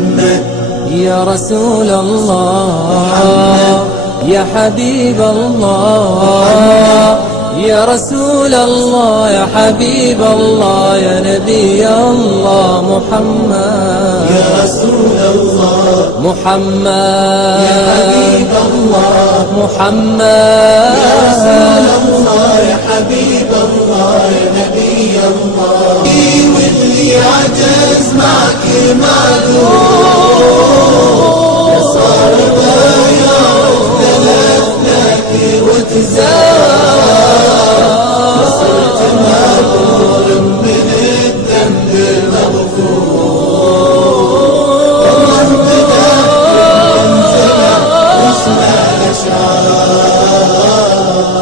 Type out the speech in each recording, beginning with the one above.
محمد يا رسول الله محمد يا حبيب الله يا رسول الله يا حبيب الله يا نبي الله محمد يا رسول الله محمد يا حبيب الله محمد يا رسول الله يا حبيب الله يا نبي الله واللي عجز معك معذور يا صار ما يعرف ثلاث لك وتزار وصرت مغفور من الذنب المغفور الله بدأ منزله واسمع الأشعار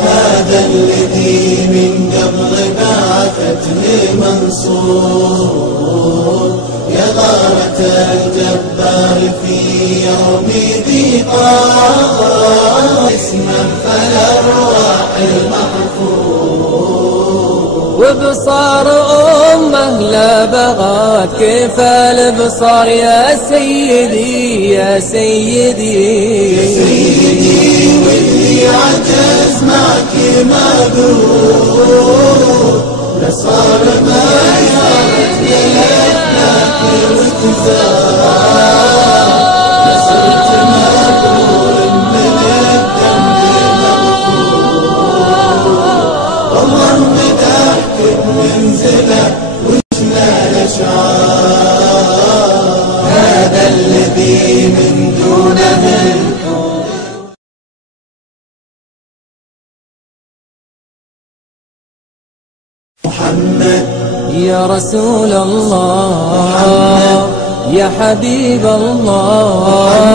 هذا الذي من قبل بعثتني منصور يا غارة الجبار في يوم ضيقان اسما فالأرواح المحفور وبصار أمه لا بغات كيف البصار يا سيدي يا سيدي يا سيدي واللي عجز معك معذور لصار ما يعرف لك وتزار لصرت مغفور من الذنب المغفور الله مدحك بمنزله وجنا الأشعار هذا الذي من دونه محمد يا رسول الله محمد يا حبيب الله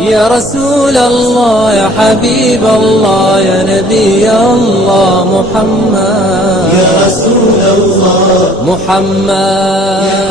يا رسول الله يا حبيب الله يا نبي الله محمد يا رسول الله محمد